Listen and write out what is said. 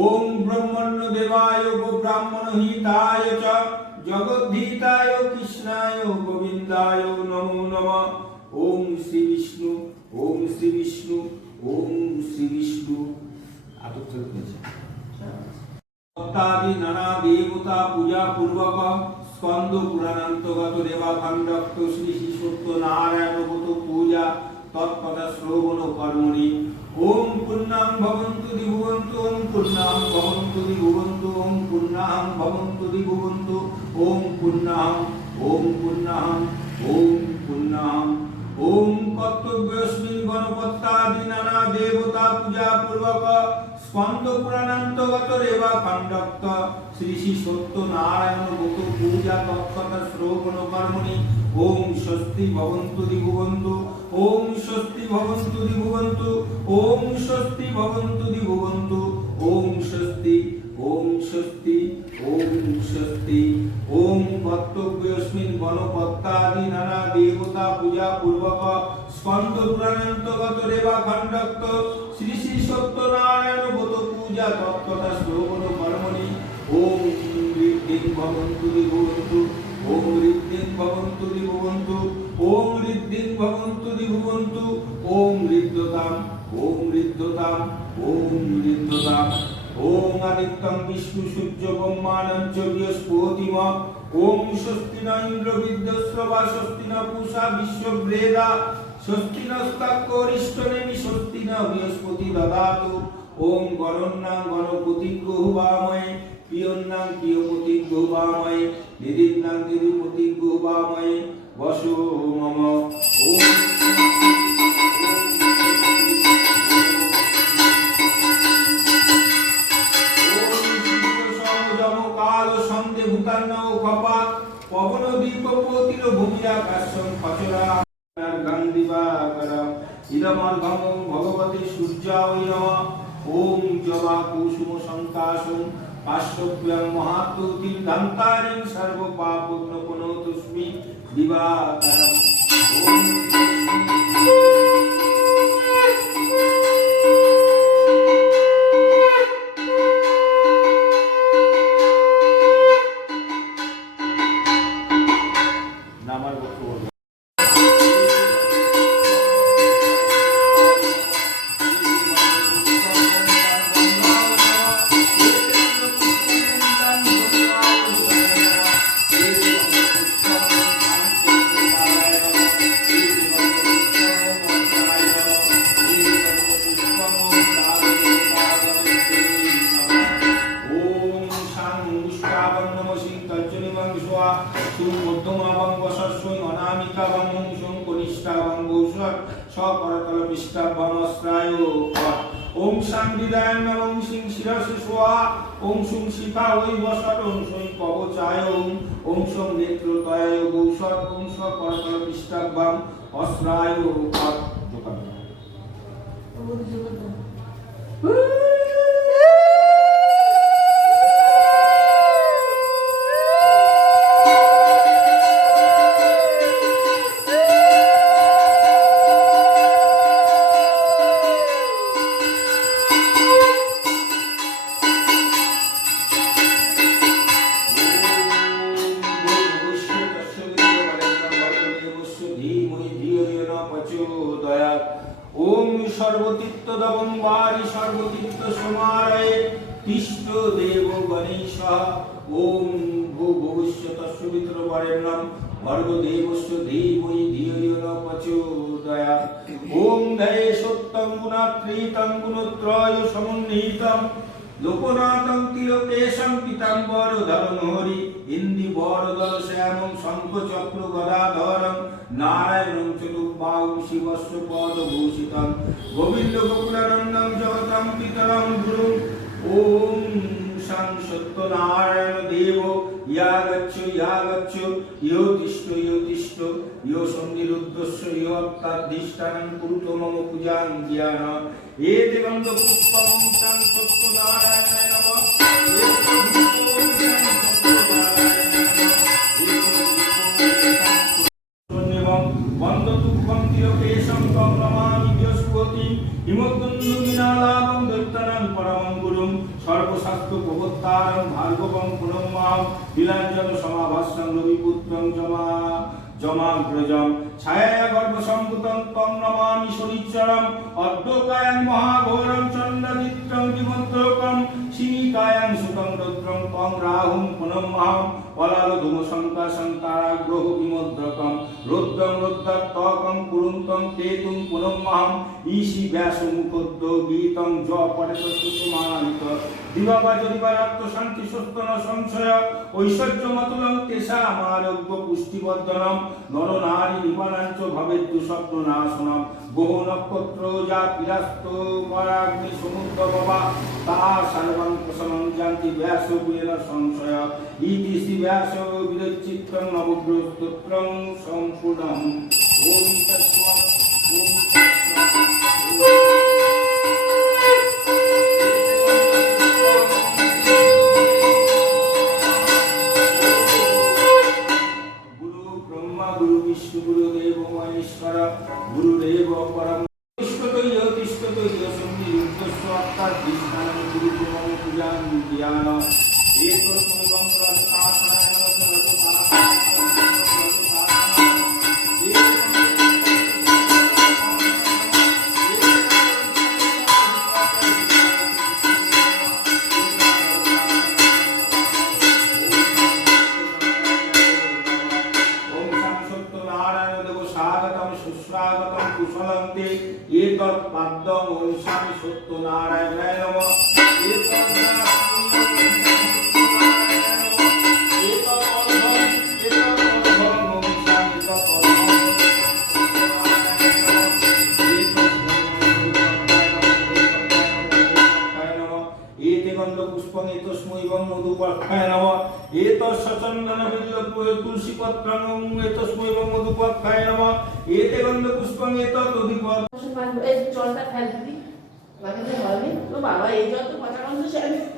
ओम ब्रह्मण्य देवाय गो ब्राह्मण हिताय च जगद्धिताय कृष्णाय गोविंदाय नमो नमः। ओम श्री विष्णु ओम श्री विष्णु ओम श्री विष्णु। भक्तादि नाना देवता पूजा पूर्वक स्कंद पुराणान्तगत देवाखंडक्त श्री श्री सत्यनारायण पूजा तत्पद श्रवण कर्मणि ओम पुण्यं भवन्तु दिभुवन्तु ओम पुण्यं भवन्तु दिभुवन्तु ओम पुण्यं भवन्तु दिभुवन्तु ओम पुण्यं ओम पुण्यं ओम पुण्यं ओम कर्तव्यस्मिन् गणपत्यादि नाना देवता पूजा पूर्वक स्कंद पुराणान्तगत रेवाखंडक्त श्री श्री सत्यनारायण पूजा तत्कथा श्रवण कर्मणि ओम स्वस्ति भवन्तु दिभुवन्तु ओम स्वस्ति भवन्तु दिभुवन्तु ओम स्वस्ति भवन्तु दिभुवन्तु ओम स्वस्ति ओम स्वस्ति ओम स्वस्ति ओम कर्तव्यस्मिन् गणपत्यादि नाना देवता पूजा पूर्वक स्कंद पुराणान्तगत रेवाखंडक्त श्री श्री सत्यनारायण पूजा तत्कथा श्रवण कर्मणि ओम ऋद्धिं भवन्तु दिभुवन्तु ओम ऋद्धिं भवन्तु दिभुवन्तु ओम ऋद्धिं भवन्तु दिभुवन्तु ओम ऋद्धताम् ओम ऋद्धताम् ओम ऋद्धताम् ओम आदित्यं विष्णु सूर्य ब्रह्माणं च बृहस्पतिम ओम स्वस्ति न इंद्र विद्यस्रवा स्वस्ति न पूषा विश्ववेदा स्वस्ति नस्ताक्कोरिष्टनेमि स्वस्ति न बृहस्पति ददातु ओम गणन्नां गणपति गृहवामहे पियन्नां पियपति गृहवामहे निधिन्नां निधिपति गृहवामहे वसो मम ओम पवन दीपपोतिल भूमिराकाशं खचरा गंधिवाकरम् इदमर्घं भगवते सूर्याय नमः ओम जवा कुसुम संकाशं पाश्चव्यं महातुतिं धन्तारिं सर्व पापग्नपनोतस्मि दिवाकरम् ओम ओम शांतिदाय ओम सिंह शिरसि स्वाहा ओम सुं शिखा वै वसत ओम सोई कवचाय ओम सोम नेत्रतय गौसत ओम स करतल पिष्टाभ्याम अस्राय ओम सर्वतीर्थदवं वारि सर्वतीर्थ समारये तिष्ठ देव गणेश ओम भूर्भुवस्सु तस्य पितृवरेण्यं भर्गो देवस्य धीमहि धियो यो न प्रचोदयात् ओम धये सत्यं गुणात्रितं गुणत्रय समन्वितं लोकनाथं तिलकेशं पीताम्बरधरं हरि इन्दुवरदल श्यामं शङ्खचक्र गदाधरं नारायणं चतुर्बाहुं शिवस्य पदभूषितं गोविन्द गोकुलानन्दं जगतं पितरं गुरुं ओम शं सत्यनारायण देव या गच्छ यो तिष्ठ यो संनिरुद्धस्य यो अत्ताधिष्ठानं कुरुतो मम पूजां ज्ञान एतेवं पुष्पं शं सत्यनारायणाय नमः মন্দতুভ্যং তিলকেশং তং নমামি বৃহস্পতি হিমকুন্দু বিনালাভং দৈত্যানাং পরমং গুরুং সর্বশাস্ত্র প্রবত্তারং ভার্গবং পুনম্মাম লীলাঞ্জন সমাভাস্যং রবিপুত্রং জমাগ্রজম ছায়া গর্ভসম্ভূতং তং নমামি শনিশ্চরম অদ্যকায়ং মহাঘোরং চণ্ডাদিত্যং বিমন্ত্রকম শিনিকায়ং সুতং রুদ্রং তং রাহুং পুনম্মাহম পলালধূমশঙ্কাশং তারাগ্রহ বিমদ্রকম রুদ্রং রুদ্রাত্তকং পুরুন্তং কেতুং পুনম্মাহম ঈশি ব্যাসমুখোদ্য গীতং জ পরেত সুষমানিত দিবাবাজরিবারাত্ম শান্তি সত্যন সংশয় ঐশ্বর্যমতুলং তেষাম আরোগ্য পুষ্টিবর্ধনম নর নারী নিবানাঞ্চ ভবেদ্য স্বপ্ন নাশনম বহু নক্ষত্র যা তিরাস্ত পরাগ্নি সমুদ্র বাবা তা সর্বং প্রসনং জানতি ব্যাস গুণেন সংশয় ইতি শ্রী ব্যাস বিরচিত্রং নবগ্রহ স্তোত্রং সম্পূর্ণম ওম তৎসৎ ওম তৎসৎ गुरुदेव महेश्वर गुरुदेव परम तिष्ठतोय तिष्ठतोय संनिरुद्धस्वात्ताधिष्ठानं गुरुदेवं पूजां ज्ञान एतस्मैवं प्रशासनाय सुस्वागतं कुशलं ते एतत् पद्मं ओम स्वामी सत्यनारायणाय नमः पुष्पं एतस्मैवं मधुपक्षाय नमः एतस्सचन्दन तुलसी पत्रं एतस्मैवं मधुपक्षाय नमः एते गन्ध पुष्पं एतदधिक এই জলটা ফেল দিবি আমাকে তো হবে তো বাবা এই জল তো পচা গন্ধ